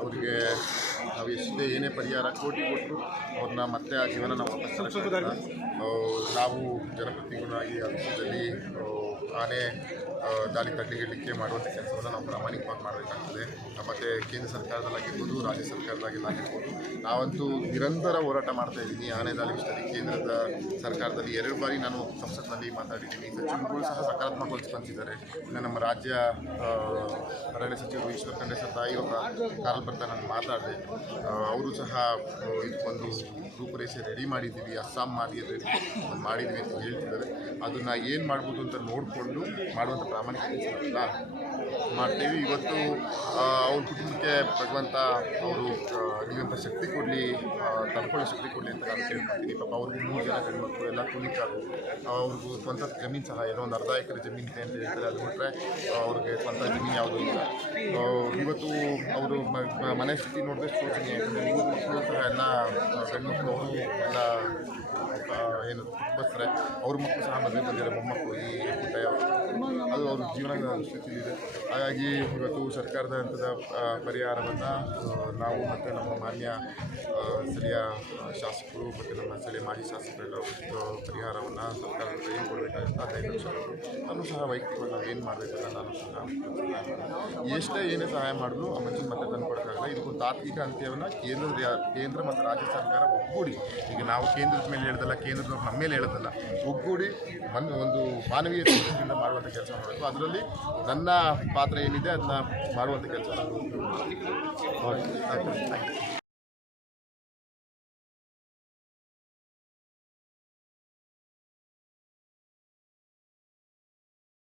ಅವರಿಗೆ ನಾವು ಎಷ್ಟೇ ಏನೇ ಪರಿಹಾರ ಕೋಟಿ ಕೊಟ್ಟರು ಅವ್ರನ್ನ ಮತ್ತೆ ಆ ಜೀವನ ನಾವು ವಾಪಸ್. ಆ, ನಾವು ಜನಪ್ರತಿನಿಧಿಗಳಾಗಿ ಆ, ಆನೆ ದಾಳಿ ತಡೆಗಟ್ಟಲಿಕ್ಕೆ ಮಾಡುವಂಥ ಕೆಲಸವನ್ನು ನಾವು ಪ್ರಾಮಾಣಿಕವಾಗಿ ಮಾಡಬೇಕಾಗ್ತದೆ. ಮತ್ತು ಕೇಂದ್ರ ಸರ್ಕಾರದಲ್ಲಾಗಿರ್ಬೋದು, ರಾಜ್ಯ ಸರ್ಕಾರದಾಗಿಲ್ಲಾಗಿರ್ಬೋದು ನಾವಂತೂ ನಿರಂತರ ಹೋರಾಟ ಮಾಡ್ತಾ ಇದ್ದೀನಿ. ಆನೆ ದಾಳಿ ವಿಷಯದಲ್ಲಿ ಕೇಂದ್ರದ ಸರ್ಕಾರದಲ್ಲಿ ಎರಡು ಬಾರಿ ನಾನು ಸಂಸತ್ನಲ್ಲಿ ಮಾತಾಡಿದ್ದೀನಿ. ಸಚಿವರುಗಳು ಸಹ ಸಕಾರಾತ್ಮಕವಾಗಿ ಬಂದಿದ್ದಾರೆ ಇನ್ನು ನಮ್ಮ ರಾಜ್ಯ ಅರಣ್ಯ ಸಚಿವರು ಈಶ್ವರ್ ಖಂಡ್ರೆ ತಾಯಿ ಅವರ ಕಾರಲ್ ಬರ್ತಾ ನಾನು ಮಾತಾಡಿದೆ. ಅವರು ಸಹ ಇದಕ್ಕೊಂದು ರೂಪುರೇಷೆ ರೆಡಿ ಮಾಡಿದ್ದೀವಿ. ಅಸ್ಸಾಂ ಮಾದರಿಯಲ್ಲಿ ಮಾಡಿದ್ವಿ ಅಂತ ಹೇಳ್ತಿದ್ದಾರೆ. ಅದನ್ನು ಏನು ಮಾಡ್ಬೋದು ಅಂತ ನೋಡಿಕೊಂಡು ಮಾಡುವಂಥ ಪ್ರಾಮಾಣಿಕ ಕೆಲಸ ಮಾಡ್ತೀವಿ. ಇವತ್ತು ಅವ್ರ ಕುಟುಂಬಕ್ಕೆ ಭಗವಂತ ಅವರು ನೀವಂಥ ಶಕ್ತಿ ಕೊಡಲಿ ತಡ್ಕೊಳ್ಳೋ ಶಕ್ತಿ ಕೊಡಲಿ ಅಂತ ನಾನು ಕೇಳ್ಕೊಳ್ತೀನಿ. ಪಾಪ ಅವ್ರಿಗೆ ಮೂರು ಜನ ಹೆಣ್ಮಕ್ಳು ಎಲ್ಲ ಕುಣಿಕಾರು ಅವ್ರಿಗೂ ಸ್ವಂತ ಜಮೀನು ಸಹ, ಏನೋ ಒಂದು ಅರ್ಧ ಎಕರೆ ಜಮೀನು ಇದೆ ಅಂತ ಹೇಳ್ತಾರೆ. ಅದು ಬಿಟ್ಟರೆ ಅವ್ರಿಗೆ ಸ್ವಂತ ಜಮೀನು ಯಾವುದು ಇಲ್ಲ. ಇವತ್ತು ಅವರು ಮನೆ ಸ್ಥಿತಿ ನೋಡಿದ್ರೆ ಶೋಚನೆ ಯಾಕಂದರೆ ಮಕ್ಕಳು ಸಹ, ಎಲ್ಲ ಹೆಣ್ಮಕ್ಳು ಅವರು ಎಲ್ಲ ಏನು ಬರ್ತಾರೆ ಅವ್ರ ಮಕ್ಕಳು ಸಹ ಮದುವೆ ಬಂದಿರೋ ಮೊಮ್ಮಕ್ಕಳು ಈ ಪುಟ್ಟಯ್ಯ ಅವರು. ಜೀವನ ಅವ್ರ ಜೀವನದ ಸ್ಥಿತಿಲಿದೆ ಹಾಗಾಗಿ ಇವತ್ತು ಸರ್ಕಾರದ ಹಂತದ ಪರಿಹಾರವನ್ನು ನಾವು ಮತ್ತು ನಮ್ಮ ಮಾನ್ಯ ಸ್ಥಳೀಯ ಶಾಸಕರು ಮತ್ತು ನಮ್ಮ ಸ್ಥಳೀಯ ಮಾಜಿ ಶಾಸಕರೆಲ್ಲ ಪರಿಹಾರವನ್ನು ಸರ್ಕಾರದ ಏನು ಕೊಡಬೇಕಾಗುತ್ತೆ ಹದಿನೈದು ನಾನು ಸಹ ವೈಯಕ್ತಿಕವಾಗಿ ನಾವು ಏನು ಮಾಡಬೇಕಲ್ಲ ನಾನು ಸಹ ಎಷ್ಟೇ ಏನೇ ಸಹಾಯ ಮಾಡಿದ್ರು ಆ ಮನುಷ್ಯನ ಮತ್ತೆ ತಂದು ಕೊಡೋಕ್ಕಾಗಲ್ಲ. ಇದಕ್ಕೊಂದು ತಾತ್ವಿಕ ಅಂತ್ಯವನ್ನು ಕೇಂದ್ರದ ಕೇಂದ್ರ ಮತ್ತು ರಾಜ್ಯ ಸರ್ಕಾರ ಒಗ್ಗೂಡಿ, ಈಗ ನಾವು ಕೇಂದ್ರದ ಮೇಲೆ ಹೇಳ್ದಲ್ಲ, ಕೇಂದ್ರದವ್ರು ನಮ್ಮ ಮೇಲೆ ಹೇಳೋದಲ್ಲ, ಒಗ್ಗೂಡಿ ಒಂದು ಮಾನವೀಯ ಮಾಡುವಂಥ ಕೆಲಸ ಮಾಡಬೇಕು ಅದರಲ್ಲಿ ನನ್ನ ಪಾತ್ರ ಏನಿದೆ ಅದನ್ನ ಮಾಡುವಂಥ ಕೆಲಸ